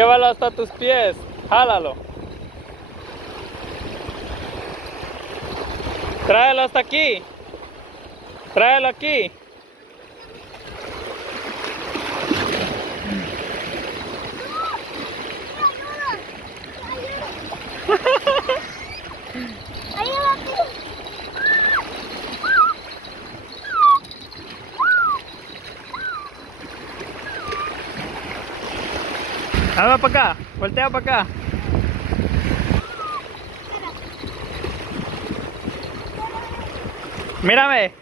Llévalo hasta tus pies. Jálalo. Tráelo hasta aquí. Tráelo aquí. Ahora para acá. Voltea para acá. Mírame.